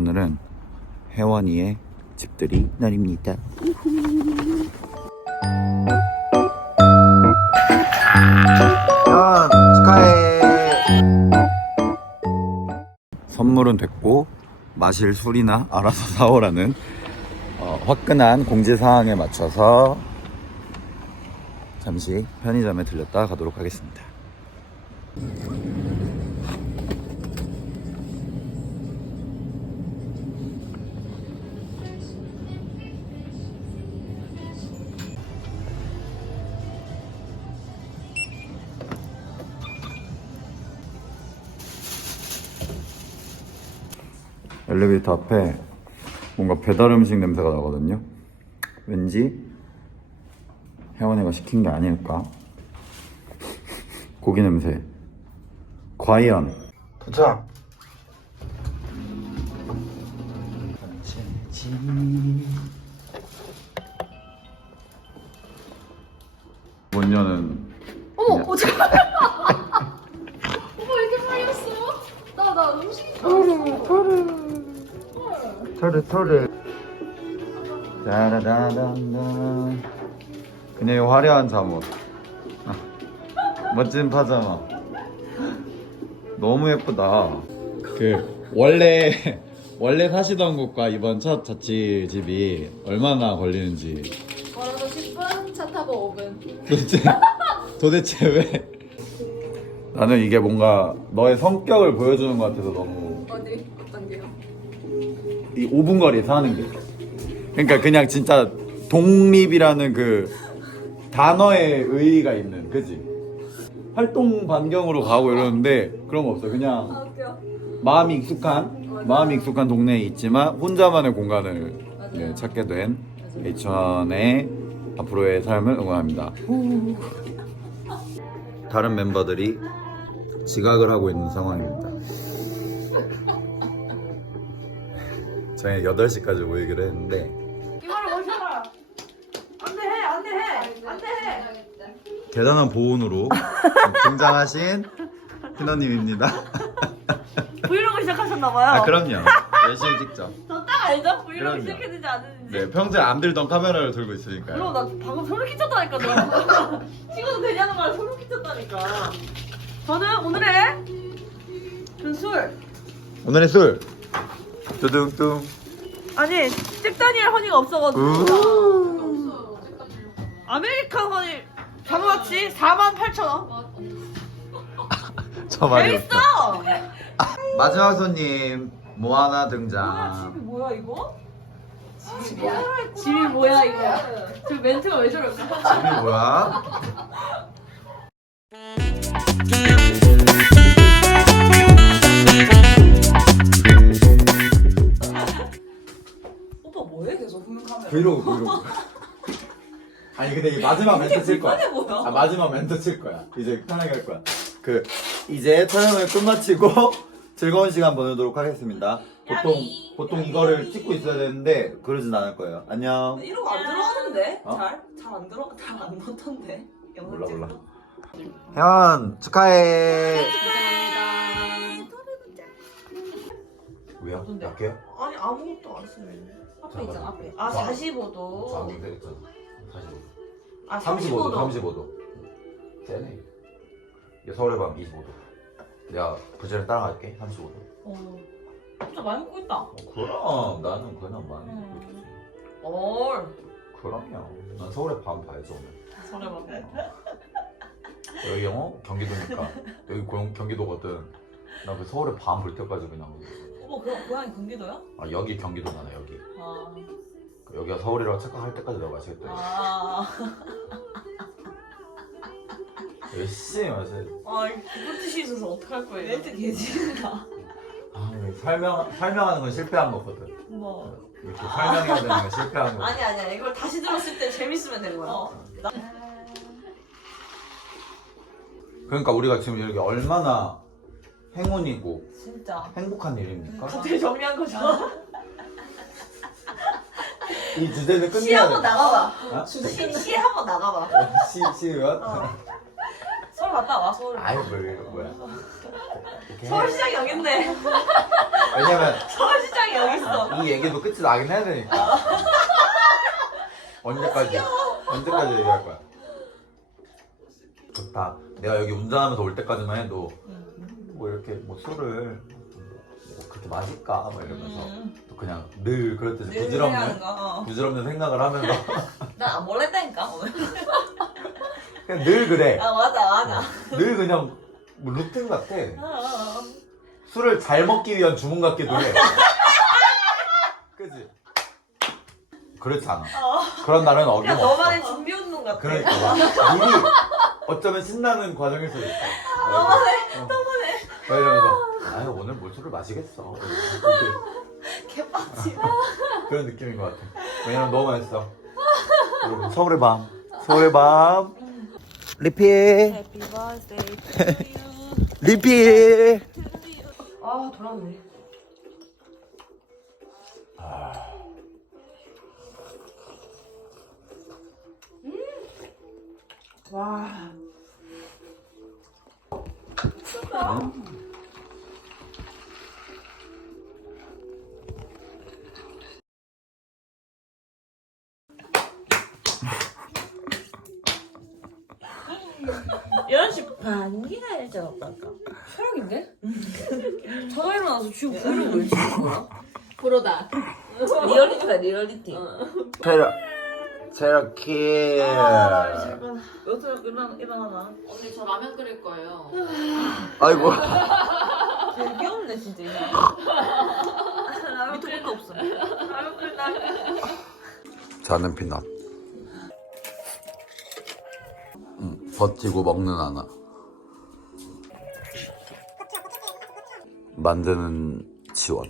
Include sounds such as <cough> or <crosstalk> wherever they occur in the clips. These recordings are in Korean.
오늘은 혜원이의 집들이 날입니다. 혜원 축하해. 선물은 됐고 마실 술이나 알아서 <laughs> 사오라는 어, 화끈한 공지 사항에 맞춰서 잠시 편의점에 들렸다 가도록 하겠습니다. 엘리베이터 앞에 뭔가 배달 음식 냄새가 나거든요. 왠지 혜원이가 시킨 게 아닐까? <laughs> 고기 냄새. 과연. 도착. 못 여는 어머, 어, 잠깐만. 토르 토르 따라다단단 그녀의 화려한 잠옷. 아, 멋진 파자마. 너무 예쁘다. 그 원래 원래 사시던 곳과 이번 첫 자취집이 얼마나 걸리는지. 걸어서 10분, 차 타고 5분. 도대체 도대체 왜? 나는 이게 뭔가 너의 성격을 보여주는 것 같아서 너무 어디? 어떤 게요? 이 5분 거리에서 하는 게. 그러니까 그냥 진짜 독립이라는 그 단어의 의의가 있는, 그지? 활동 반경으로 가고 이러는데 그런 거 없어. 아, 그냥 웃겨. 마음이 익숙한, 마음이 익숙한 동네에 있지만 혼자만의 공간을 네, 찾게 된 이천의 앞으로의 삶을 응원합니다. 다른 멤버들이 지각을 하고 있는 상황입니다. 저희 8시까지 모이기로 했는데 이거를 마셔라. 안돼 해, 안돼 해, 안돼 해. 대단한 보온으로 등장하신 희너님입니다. 브이로그 시작하셨나봐요. 아 그럼요. 열심히 찍죠. 저딱 알죠? 브이로그 그럼요. 시작했는지 안 했는지. 네 평소에 안 들던 카메라를 들고 그럼 있으니까요. 나 방금 소름 끼쳤다니까 너. <laughs> 찍어도 되냐는 말 소름 끼쳤다니까. 저는 오늘의 그 술. 오늘의 술 뚜둥뚱. 아니 잭다니엘 허니가 없어가지고 우. 아메리칸 허니 장어치 4만 8천 원. <laughs> 저왜 말이 있어? 마지막 손님 모아나 아, 등장. 집이 뭐야 이거? 집이 뭐야, 이거? 저 멘트가 왜 저럴까? 집이 뭐야? <laughs> 브이로그 브이로그. 아니 근데 이 마지막 멘트 칠 거야. 불편해 보여. 아 마지막 멘트 칠 거야. 이제 편하게 할 거야. 그 이제 촬영을 끝마치고 <laughs> 즐거운 시간 보내도록 하겠습니다. 보통 야미. 보통 이거를 찍고 있어야 되는데 그러진 않을 거예요. 안녕. 이러고 안 들어가는데? 어? 잘? 잘 안 들어? 잘 안 넣던데? 영상 몰라, 찍고. 몰라. 혜원 축하해. 감사합니다. 왜요? 약해요? 아니 아무것도 안 쓰네 앞에 있잖아, 앞에. 아 아, 45도 근데 있잖아. 45도. 아 35도, 35도 35도. 세네. 이게 서울의 밤 25도. 야, 부재를 따라갈게. 35도. 어 진짜 많이 먹고 있다 어, 그럼 나는 그냥 많이 음. 먹겠지. 헐 그럼요. 난 서울의 밤 봐야죠 오늘. 설레 먹네 여기 영어 경기도니까 여기 고영, 경기도거든. 나 그 서울의 밤 볼 때까지 그냥 어머 그럼 고향이 경기도야? 아 여기 경기도잖아 여기. 아, 그 여기가 서울이라고 착각할 때까지 내가 마시겠다. 아, 열심히 마셔야지. 아 기분 뜻이 있어서 어떡할 거예요 멘트 개지른다 아, 설명 설명하는 건 실패한 거거든. 뭐 이렇게 설명해야 되는 건 실패한 거. 아니 아니야 이걸 다시 들었을 때 재밌으면 되는 거야 어. 나... 그러니까 우리가 지금 이렇게 얼마나 행운이고 진짜 행복한 일입니까? 갑자기 정리한 거죠? 이 주제는 시 한번 끝내야 돼. 나가봐 어? 시, 시 한번 나가봐 시 시의원? 어. 서울 갔다 와 서울. 아이 뭐 이거 뭐야 이렇게 해. 서울시장이 여기 있네. 왜냐면 서울시장이 여기 있어. 이 얘기도 끝이 나긴 해야 되니까 언제까지 언제까지 얘기할 거야 좋다 내가 여기 운전하면서 올 때까지만 해도 뭐 이렇게 뭐 술을 뭐 그렇게 마실까? 뭐 이러면서 또 그냥 늘 그렇듯이 늘 부질없는 하는 거, 어. 부질없는 생각을 하면서. 나안 몰랐다니까? 오늘. 그냥 늘 그래. 아 맞아 맞아. 늘 그냥 뭐 루틴 같아. 어, 어, 어. 술을 잘 먹기 위한 주문 같기도 해. <laughs> 그지? 그렇지 않아. 그런 날은 그냥 어김없어. 너만의 준비 운동 같아. 그러니까. 막 <laughs> 미리 어쩌면 신나는 과정일 수도 있어. 너무해 너 무해 이러면서 아유 오늘 뭘 술을 마시겠어. <laughs> 이렇게 개빡치. 그런 느낌인 것 같아. 왜냐면 너무 맛있어. 여러분 서울의 밤. 서울의 밤. 리필. Happy birthday to you. 리필. 아 돌았네. 와. 없달까? 촬영인데? 전화 일어나서 지금 보이는 걸 찍는 거야? 프로다. 리얼리티다 리얼리티. 체력 체력키 여기서 일어나 일어나나? 언니 저 라면 끓일 거예요. 아이고 되게 귀엽네 진짜 이거. 밑에 것도 없어. 자는 피넛 응, 버티고 먹는 하나 만드는 지원.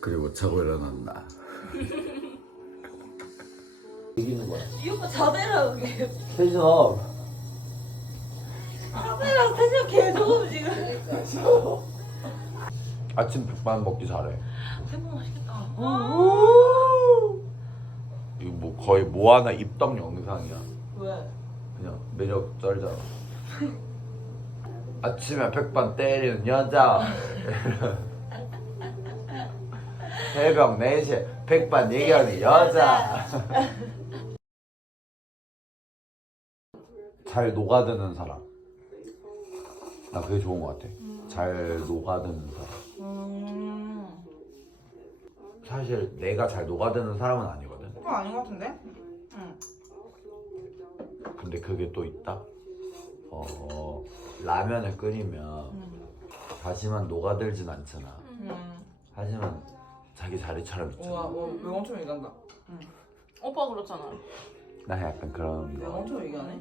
그리고 자고 일어난 나. 이기는 거야. 이 오빠 자대라 그게. 텐션. 자대라 텐션 개 좋음 지금. 아침 백반 먹기 잘해. 해보 맛있겠다. 이거 뭐 거의 뭐 하나 입덕 영상이야. 왜? 그냥 매력 쩔잖아 <laughs> 아침에 백반 때리는 여자. 새벽 4시에 백반 얘기하는 여자. 잘 녹아드는 사람. 나 그게 좋은 것 같아. 잘 녹아드는 사람. 음. 사실 내가 잘 녹아드는 사람은 아니거든. 그거 아닌 것 같은데? 응. 근데 그게 또 있다 어 라면을 끓이면 하지만 녹아들진 않잖아 음. 하지만 자기 자리처럼 있잖아 우와, 뭐 명언처럼 얘기한다. 오빠 그렇잖아. 나 약간 그런 거 명언처럼 얘기하네.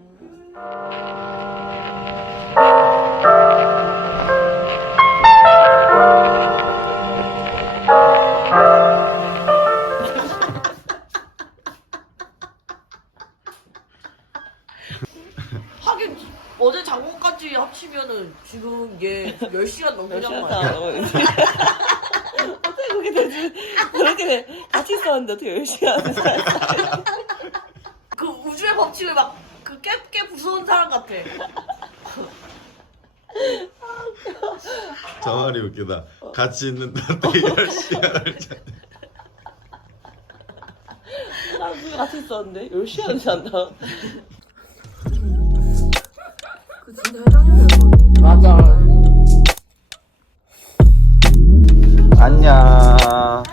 얘 10시간 넘게 말이야. 어떻게 그렇게 되지? 그렇게 같이 있었는데 어떻게 열심히 하는 사람? 그 우주의 법칙을 막 그 깨깨 부수는 사람 같아. 저 말이 웃기다 같이 있는데 어떻게 열심히 나랑 누가 같이 있었는데 열심히 하는 사람 나. 그 진짜 해당력이야. 맞아. 안녕